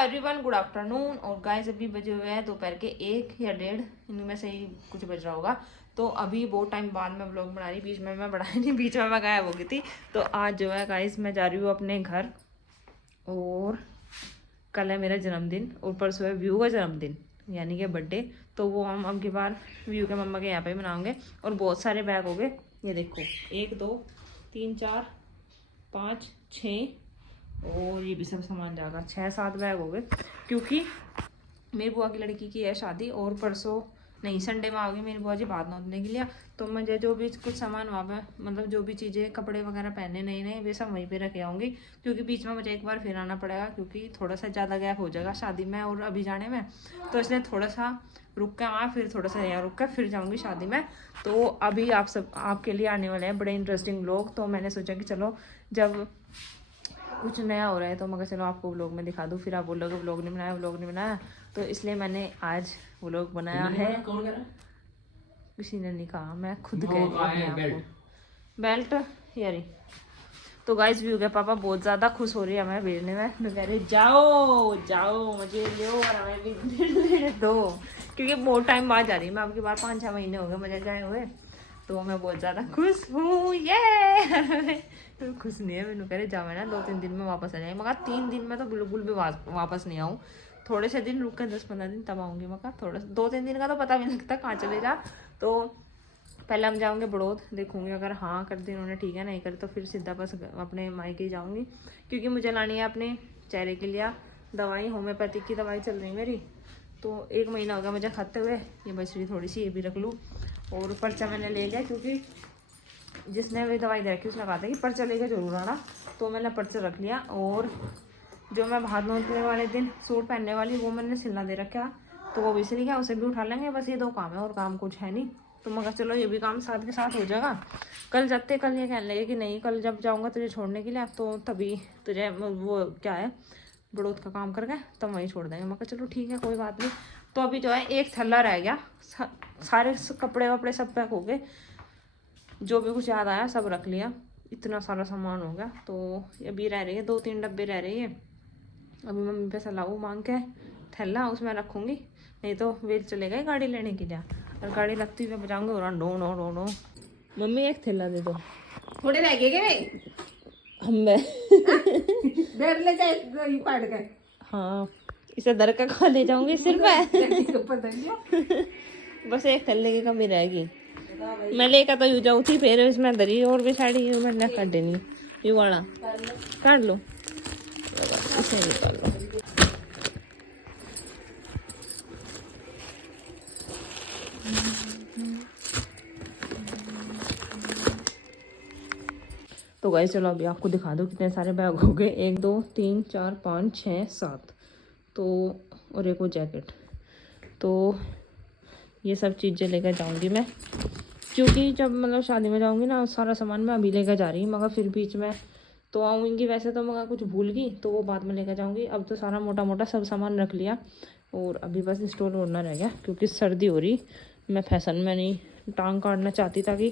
Everyone, good afternoon. और guys अभी बजे हुए हैं दोपहर के 1 या 1:30, इनमें से ही कुछ बज रहा होगा। तो अभी बहुत टाइम बाद मैं व्लॉग बना रही, बीच में मैं बढ़ाई नहीं, बीच में मैं गायब हो गई थी। तो आज जो है गाइस मैं जा रही हूँ अपने घर, और कल है मेरा जन्मदिन और परसों है व्यू का जन्मदिन यानी कि बर्थडे। तो वो हम अब की बार व्यू के मम्मा के यहाँ पे मनाएंगे। और बहुत सारे बैग हो गए, ये देखो 1 2 3 4 5 6, और ये भी सब सामान जाएगा 6-7 बैग हो गए, क्योंकि मेरी बुआ की लड़की की है शादी। और परसों नहीं, संडे में आओगी मेरी बुआ जी बात नोतने के लिए। तो मुझे जो भी कुछ सामान वहाँ पे, मतलब जो भी चीज़ें कपड़े वगैरह पहने नए नए, वे सब वहीं पे रखे आऊँगी। क्योंकि बीच में मुझे एक बार फिर आना पड़ेगा, क्योंकि थोड़ा सा ज़्यादा गैप हो जाएगा शादी में और अभी जाने में। तो इसलिए थोड़ा सा रुक के वहाँ, फिर थोड़ा सा यहाँ रुक कर फिर जाऊँगी शादी में। तो अभी आप सब आपके लिए आने वाले हैं बड़े इंटरेस्टिंग व्लॉग। तो मैंने सोचा कि चलो जब कुछ नया हो रहा है तो मैं चलो आपको व्लॉग में दिखा दूँ, फिर आप बोलोगे व्लॉग नहीं बनाया, व्लॉग नहीं बनाया। तो इसलिए मैंने आज व्लॉग बनाया है। कौन कह रहा है? किसी ने नहीं कहा, मैं खुद कह रही हूँ आपको। बेल्ट यारी। तो गाइस व्यू के पापा बहुत ज़्यादा खुश हो रही है हमें भेजने में। मैं कह रही जाओ जाओ मुझे लो और हमें भी भेज दो, क्योंकि बहुत टाइम बाद जा रही है मैं। अब की बार 5-6 महीने हो गए मुझे गए हुए। तो मैं बहुत ज़्यादा खुश हूँ ये। तो खुश नहीं है, मैंने कह रही जाओ मैं ना 2-3 दिन में वापस आ जाएंगे। मगर 3 दिन में तो बिल्कुल भी वापस नहीं आऊँ, थोड़े से दिन रुक कर 10-15 दिन तब आऊँगी। मगर थोड़ा 2-3 दिन का तो पता भी नहीं लगता कहाँ चले जा। तो पहले हम जाऊँगे बड़ौद, देखूँगी अगर हाँ कर दी उन्होंने ठीक है, नहीं कर तो फिर सीधा बस अपने मायके ही जाऊँगी। क्योंकि मुझे लानी है अपने चेहरे के लिए दवाई, होम्योपैथिक की दवाई चल रही मेरी। तो 1 महीना हो गया मुझे खाते हुए, ये बच रही थोड़ी सी, ये भी रख लूँ। और पर्चा मैंने ले लिया, क्योंकि जिसने भी दवाई दे रखी उसने कहा था कि पर्चा लेकर जरूर आना। तो मैंने पर्चा रख लिया। और जो मैं भात नोतने वाले दिन सूट पहनने वाली वो मैंने सिलना दे रखा, तो वो भी सिल गया, उसे भी उठा लेंगे। बस ये 2 काम है और काम कुछ है नहीं। तो मगर चलो ये भी काम साथ के साथ हो जाएगा। कल जाते कल ये कहने लगे कि नहीं कल जब जाऊँगा तुझे छोड़ने के लिए, तो तभी तुझे वो क्या है बड़ौद का काम करके तब वहीं छोड़ देंगे। मगर चलो ठीक है कोई बात नहीं। तो अभी जो है एक थल्ला रह गया, सारे कपड़े वपड़े सब पैक हो गए, जो भी कुछ याद आया सब रख लिया, इतना सारा सामान हो गया। तो अभी रह रही है 2-3 डब्बे रह रही है। अभी मम्मी पे सलाह मांग के थैला उसमें रखूँगी, नहीं तो वेल चले गए गाड़ी लेने के लिए। और गाड़ी लगती हुई बजाऊँगे और डो नो डो नो। मम्मी एक थैला दे दो, थोड़े रह गए हम ले जाए काट के। हाँ इसे दर का खा ले जाऊँगी सिर्फ बस एक थैले की कमी रहेगी। मैं लेकर तो यूँ जाऊँ थी, फिर इसमें दरी और भी साड़ी मैंने काट देनी। यू वाला काट लो, इसे निकाल लो। तो गाइस चलो अभी आपको दिखा दो कितने सारे बैग हो गए। 1 2 3 4 5 6 7, तो और एक वो जैकेट। तो ये सब चीज़ें लेकर जाऊंगी मैं, क्योंकि जब मतलब शादी में जाऊंगी ना सारा सामान मैं अभी लेकर जा रही हूँ। मगर फिर बीच में तो आऊँगी वैसे तो, मगर कुछ भूल गई तो वो बाद में लेकर जाऊँगी। अब तो सारा मोटा मोटा सब सामान रख लिया, और अभी बस स्टोर ओढ़ना रह गया, क्योंकि सर्दी हो रही। मैं फैशन में नहीं टांग काटना चाहती, ताकि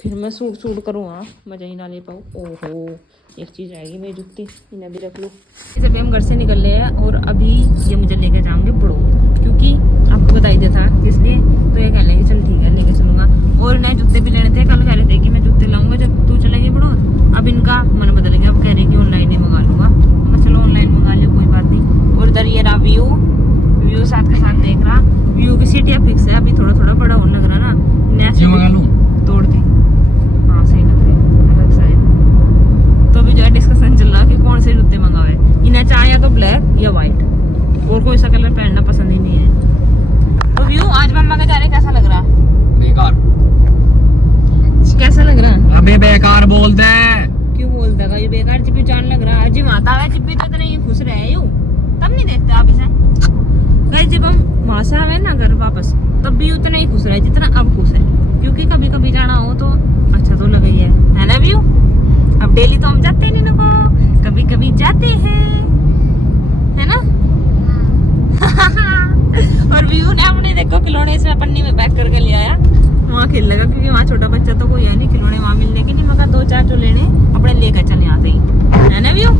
फिर मैं सूट करूँ, हाँ मज़ा ही ना ले पाऊँ। ओहो एक चीज़ रहेगी मेरी जूती, इन्हें भी रख लूँ। इस अभी हम घर से निकल रहे हैं, और अभी ये मुझे लेकर जाएंगे बड़ौद, क्योंकि आपको बताई दिया था किस लिए। तो ये कह लेंगे चल ठीक है लेके चलूँगा। और नए जूते भी लेने थे, कल कह रहे थे कि मैं जूते लाऊंगा जब तू चलेगी बड़ौद। अब इनका मन बदल गया, अब कह रही कि ऑनलाइन ही मंगा लूँगा। मैं चलो ऑनलाइन मंगा लियो कोई बात नहीं। और इधर ये रहा व्यू साथ के साथ देख रहा। व्यू की सीट फिक्स है, अभी थोड़ा थोड़ा बड़ा होने लग रहा ना, तोड़ दी। हाँ सही लग रही अलग सा है। तो अभी जो है डिस्कशन चल रहा कि कौन से जूते मंगावे। इन्हें चाहे या तो ब्लैक या वाइट, और कोई सा कलर पहनना पसंद ही नहीं है। तो व्यू आज मम्मा के जा रहे कैसा लग रहा? बेकार। कैसा लग रहा? अबे बेकार बोलते हैं। क्यों बोलता है ये बेकार? जिब्बी जान लग रहा है जी, माता है जिब्बी तो इतने खुश रहे यूं तब नहीं देखते आप इसे। गाइस जब हम वहां से आवे ना घर वापस, तब भी उतना ही खुश रहे जितना अब खुश है, क्योंकि कभी कभी जाना हो तो अच्छा तो लगा ही है ना व्यू। अब डेली तो हम जाते नहीं ना, कभी कभी जाते हैं, है ना। और व्यू ने अपने देखो खिलौने इसमें पन्नी में पैक करके ले आया, वहाँ खेल लगा, क्योंकि वहाँ छोटा बच्चा तो कोई है नहीं, खिलौने वहाँ मिलने के नहीं। मगर 2-4 जो लेने अपने लेकर चले आते ही, है ना व्यू।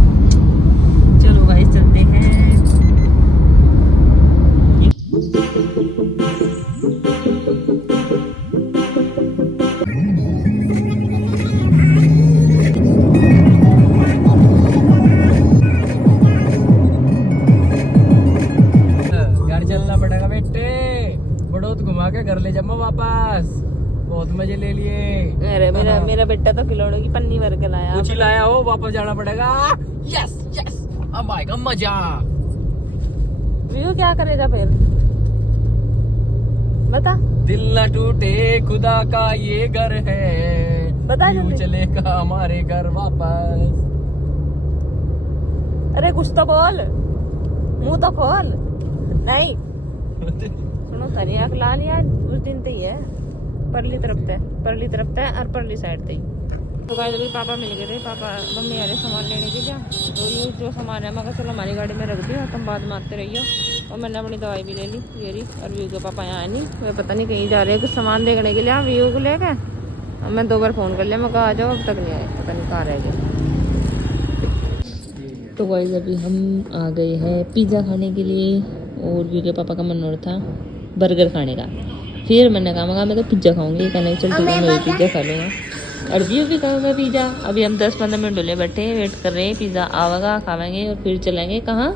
चलो गाइस चलते हैं। घर ले जाऊंगा वापस। बहुत मजे ले लिए। अरे मेरा बेटा तो खिलौनों की पन्नी भर के लाया। कुछ ही लाया हो, वापस जाना पड़ेगा। यस यस, अब आएगा मजा। व्यू क्या करेगा फिर बता। दिल न टूटे खुदा का ये घर है, बता यूं जल्दी। चलेगा हमारे घर वापस। अरे कुछ तो बोल, मुंह तो खोल। नहीं सुनो करिया ला लिया उस दिन तो ही है। परली तरफ है और परली साइड थी। तो गाइस अभी पापा मिल गए थे। पापा मम्मी आ रहे सामान लेने के लिए। तो ये जो सामान है मैं कहा चलो हमारी गाड़ी में रख दिया, तुम बाद में आते रहियो। और मैंने अपनी दवाई भी ले ली ये रही। और व्यू के पापा यहाँ आए नहीं, वे पता नहीं कहीं जा रहे हैं कुछ सामान देखने के लिए व्यू को लेके। अब मैं 2 बार फ़ोन कर लिया, मैं कहा आ जाओ, अब तक नहीं आए, पता नहीं कहाँ रह गए। तो गाइस अभी हम आ गए हैं पिज़्ज़ा खाने के लिए। और व्यू के पापा का मन हो रहा था बर्गर खाने का। फिर मैंने कहा मैं तो पिज़्ज़ा खाऊंगी। कहने चल ठीक है मैं पिज़्ज़ा खा लूँगा। और व्यू भी खाऊंगा पिज़्ज़ा। अभी हम 10-15 मिनट डोले बैठे वेट कर रहे हैं, पिज़्ज़ा आवेगा खावेंगे और फिर चलेंगे। कहाँ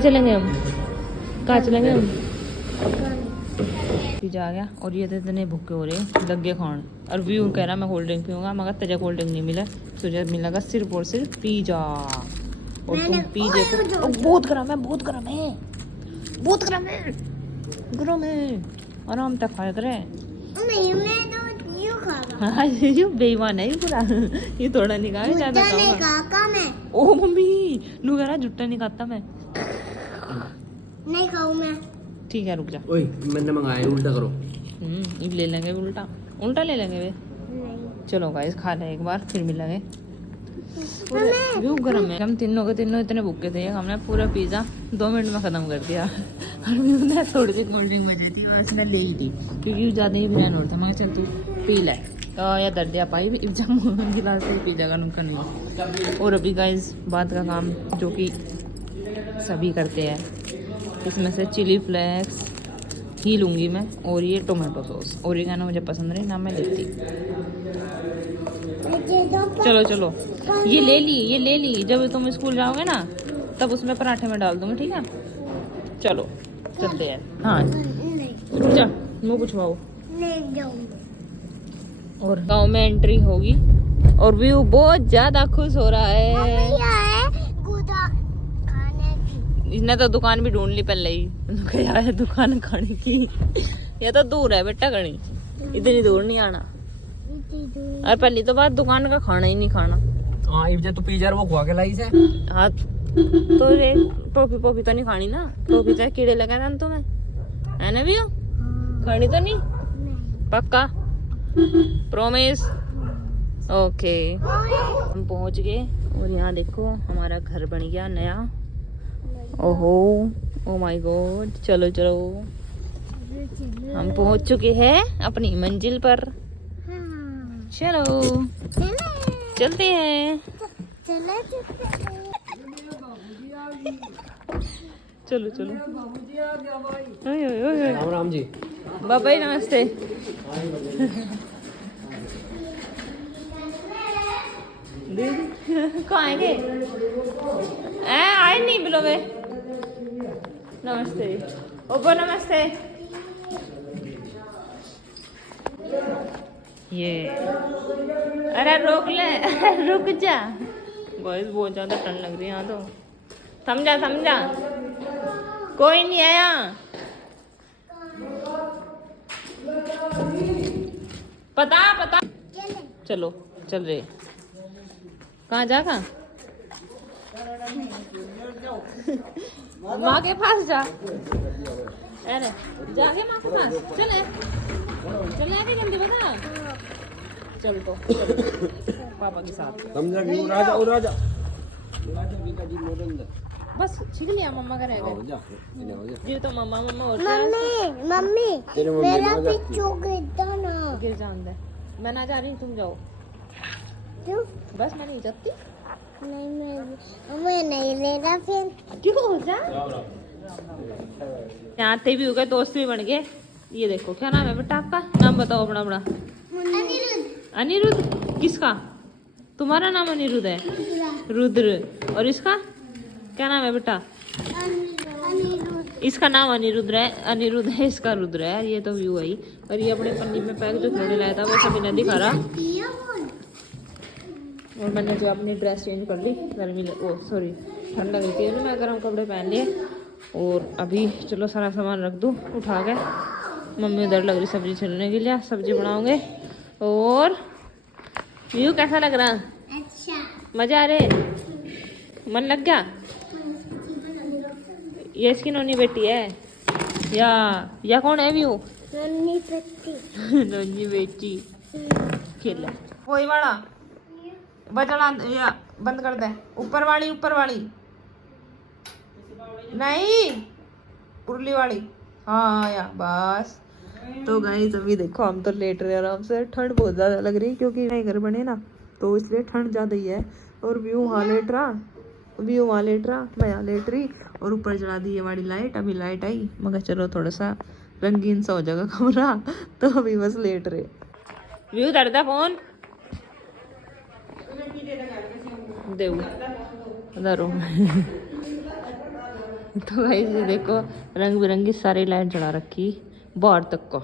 चलेंगे हम? कहाँ चलेंगे हम? पिज़्ज़ा आ गया और ये तो इतने भूखे हो रहे लग गए खान। और व्यू कह रहा मैं कोल्ड ड्रिंक पीऊँगा, मगर तुझे कोल्ड ड्रिंक नहीं मिला, तुझे मिलेगा सिर्फ और सिर्फ पिज़्ज़ा। और तुम पिज़्ज़े को बहुत गर्म है, गर्म है, आराम तक खाया करे। नहीं मैं तो यूं खाऊंगा। हाँ ये बेईमान है ये पूरा। ये थोड़ा निकाल ज्यादा नहीं खाऊंगा। खाका मैं ओ मम्मी नू कह रहा जुट्टा नहीं खाता मैं। नहीं खाऊं मैं। ठीक है रुक जा। ओए मैंने मंगाया, उल्टा करो। अब ले लेंगे उल्टा ले लेंगे वे। नहीं चलो गाइस खा ले एक बार फिर मिलेंगे। व्यू गर्म है। हम तीनों के तीनों इतने भूखे थे, हमने पूरा पिज़्ज़ा 2 मिनट में ख़त्म कर दिया। और मैंने थोड़ी सी कोल्ड ड्रिंक बची थी और उसने ले ही थी क्योंकि ज़्यादा ही बयान हो रहा था। मैं चल तू पी ले तो या दर्दिया पाई गिलास से पिज़्ज़ा का नुकसान नहीं। और अभी गाइस बात का काम जो कि सभी करते हैं, इसमें से चिली फ्लेक्स ही लूँगी मैं और ये टोमेटो सॉस। ओरिगेनो मुझे पसंद नहीं ना, मैं लेती। चलो ये ले ली। जब तुम स्कूल जाओगे ना तब उसमें पराठे में डाल दूंगी, ठीक है? चलो चलते हैं। हाँ रुक जा, मुँह पुछवाओ। नहीं जाऊंगी। और गांव में एंट्री होगी और व्यू बहुत ज्यादा खुश हो रहा है। गुदा खाने की। इसने तो दुकान भी ढूंढ ली पहले ही। क्या है दुकान खाने की? ये तो दूर है बेटा कहीं, इतनी दूर नहीं आना। और पहली तो बात दुकान का खाना ही नहीं खाना। हाँ इब तू पिज़्ज़ा वो खुआ के लाई से। हाँ तो रे टोपी तो नहीं खानी ना, टोपी तो कीड़े लगे ना तुम्हें, है ना व्यू? खानी तो नहीं पक्का? प्रॉमिस? ओके। हम पहुंच गए और यहाँ देखो हमारा घर बन गया नया। ओहो ओ माय गॉड। चलो हम पहुंच चुके हैं अपनी मंजिल पर। चलो चलते हैं। चलो ओए। राम राम जी। बाबा जी नमस्ते। कहाँ आएंगे? आए नहीं बोलो वे। नमस्ते ओपो नमस्ते। ये अरे रोक ले रुक जा। गाइस बहुत ज्यादा ठंड लग रही है यहाँ तो। समझा कोई नहीं आया। पता चलो चल रहे। कहाँ जागा? माँ के पास जा। अरे जाके माँ के पास चले आगे जल्दी बता। चल तो पापा के साथ समझा कि राजा बस छीन लिया मम्मा का रहेगा। हो जा जी तो मम्मा और मम्मी तेरे मम्मी मेरा ना पिच्चू गिरता ना। गिर जान दे। मैं ना जा रही, तुम जाओ। क्यों? बस मैं नहीं जाती। नहीं मैं नहीं ले रहा फिर। क्यों हो जा? यहाँ थे भी हो गए, दोस्त भी बन गए। ये देखो क्या नाम है बेटा आपका? नाम बताओ अपना। अनिरुद्ध। किसका? तुम्हारा नाम अनिरुद्ध है? रुद्र। और इसका क्या नाम है बेटा? इसका नाम अनिरुद्ध है, इसका रुद्र है। ये तो व्यू है। और ये अपने पन्नी में पैक जो खिलौने लाया था वो सब इन्हें दिखा रहा। और मैंने जो अपनी ड्रेस चेंज कर ली, गर्मी सॉरी ठंड लग रही थी ना, मैं गर्म कपड़े पहन लिए। और अभी चलो सारा सामान रख दूँ उठा के। मम्मी उधर लग रही सब्जी छिलने के लिए, सब्जी बनाओगे। और व्यू कैसा लग रहा? अच्छा। मजा आ रहे? मन लग गया? ये इसकी नोनी बेटी है या कौन है व्यू? नन्ही पत्ती। नोनी बेटी खेल वही वाला बचड़ा या बंद कर दे। ऊपर वाली नहीं, उर्ली वाली। हाँ या बस। तो गाइस अभी देखो हम तो लेट रहे आराम से। ठंड बहुत ज़्यादा लग रही क्योंकि नए घर बने ना, तो इसलिए ठंड ज़्यादा ही है। और व्यू वहाँ लेट रहा, मैं यहाँ लेट रही। और ऊपर जला दी ये वाली लाइट। अभी लाइट आई, मगर चलो थोड़ा सा रंगीन सा हो जाएगा कमरा। तो अभी बस लेट रहे। व्यू दर्दा फोन देव दरो। तो भाई ये देखो रंग बिरंगी सारी लाइट जला रखी बाहर तक को।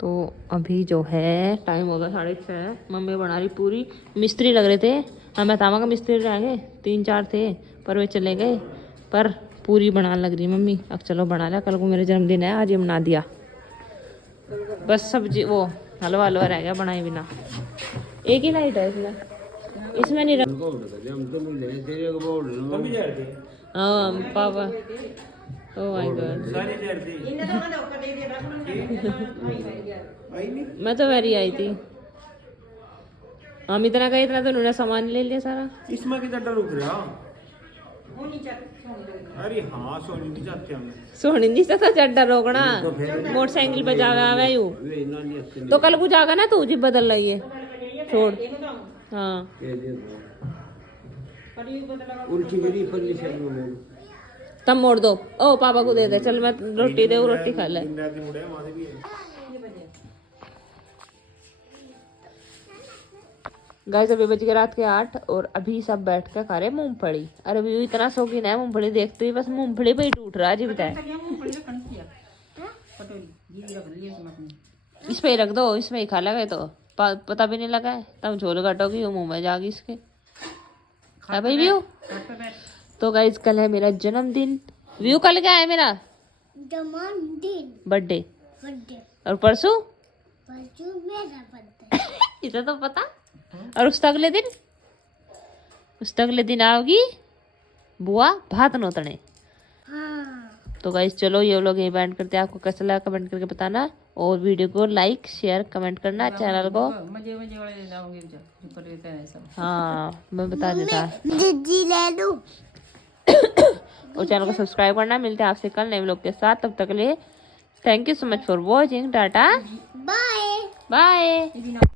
तो अभी जो है टाइम होगा 6:30। मम्मी बना रही पूरी। मिस्त्री लग रहे थे, हमें तामा का मिस्त्री रहेंगे, 3-4 थे पर वे चले गए। पर पूरी बनाने लग रही मम्मी। अब चलो बना लिया, कल को मेरे जन्मदिन है, आज ये बना दिया। बस सब्जी वो हलवा रह गया बनाए बिना। एक ही लाइट है इसमें नहीं हाँ पापा। Oh my God. मैं तो वेरी आई थी। हम इतना गए, इतना तो उन्होंने सामान ले लिया सारा। इसमें किधर रुक रहा? अरे हाँ सोनी नहीं जाते हम। सोनी नहीं तो चड्डा रोकना, मोटरसाइकिल पे जावे आवे यू। तो कल को जागा ना तू जी बदल रही है छोड़। हाँ तब मोड़ दो। ओ पापा को दे दे, चल मैं रोटी दे, रोटी खा ले। गाइस अभी बज गए रात के 8 और अभी सब बैठ कर खा रहे मूंगफली। अरे अभी इतना शौकीन है मूंगफली, देखते ही बस मूंगफली पे ही टूट रहा है जी। बताए इस पे ही रख दो, इसमें ही खा लगे तो पता भी नहीं लगा है। तब झोल घटोगी वो मुंह में जागी इसके। है भाई व्यू। तो गाइस कल है मेरा जन्मदिन। व्यू कल क्या है मेरा? जन्मदिन। बर्थडे। और परसों मेरा बर्थडे। इसे तो पता। और उसका अगले दिन आओगी बुआ भात नोतने। हाँ। तो गाइस चलो ये लोग यही बैंड करते हैं। आपको कैसा लगा कमेंट करके बताना। और वीडियो को लाइक शेयर कमेंट करना, चैनल को मजे वाले लाऊंगी जो रहते हैं सब। हाँ मैं बता देता। दीदी ले लूं। और चैनल को सब्सक्राइब करना। मिलते हैं आपसे कल नए व्लॉग के साथ। तब तक के लिए thank you so much for watching. Tata bye bye.